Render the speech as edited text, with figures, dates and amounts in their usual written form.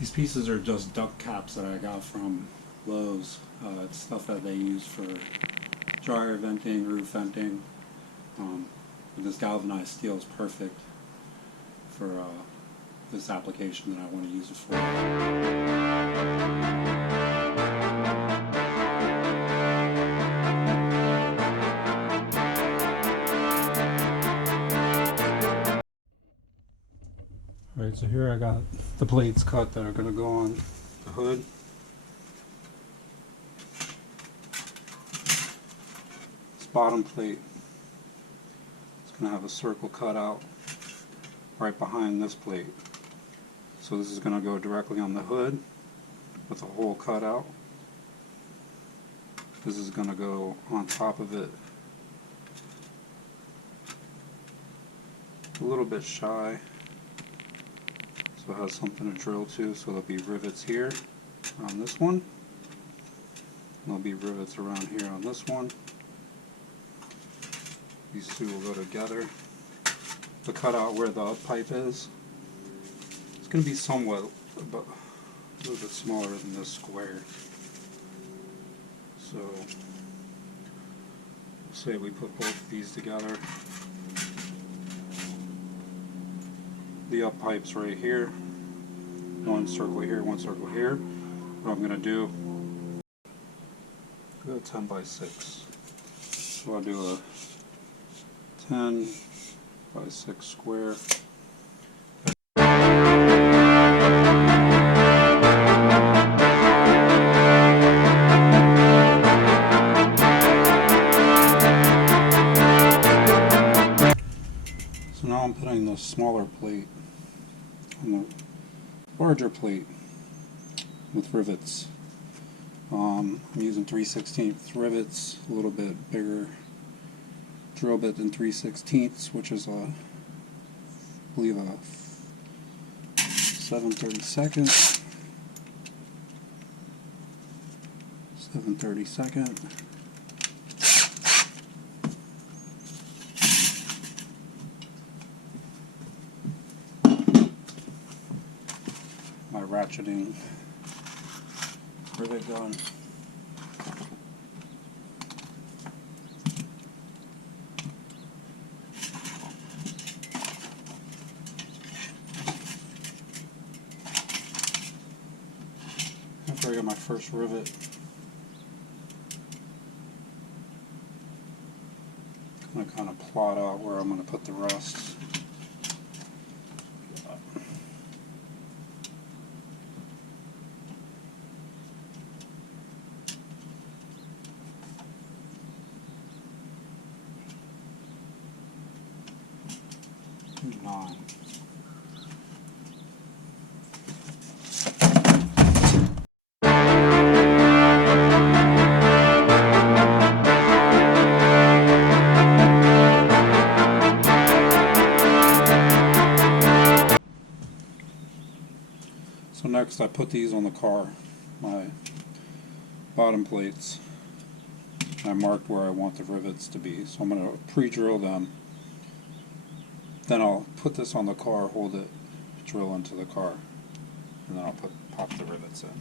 These pieces are just duct caps that I got from Lowe's. It's stuff that they use for dryer venting, roof venting. This galvanized steel is perfect for this application that I want to use it for. Alright, so here I got the plates cut that are going to go on the hood. This bottom plate is going to have a circle cut out right behind this plate. So this is going to go directly on the hood with a hole cut out. This is going to go on top of it a little bit shy. So it has something to drill to, so there'll be rivets here on this one. There'll be rivets around here on this one. These two will go together. To cut out where the pipe is, it's going to be somewhat, but a little bit smaller than this square. So, say we put both of these together. The up pipe's right here. One circle here, one circle here. What I'm going to do, go 10 by 6. So I'll do a 10 by 6 square. So now I'm putting the smaller plate on the larger plate with rivets. I'm using 3/16 rivets, a little bit bigger drill bit than 3/16, which is I believe a 7/32. 7/32. My ratcheting rivet gun. After I get my first rivet, I'm going to kind of plot out where I'm going to put the rest. So next I put these on the car, my bottom plates. I marked where I want the rivets to be, so I'm going to pre-drill them. Then I'll put this on the car, hold it, drill into the car, and then I'll pop the rivets in.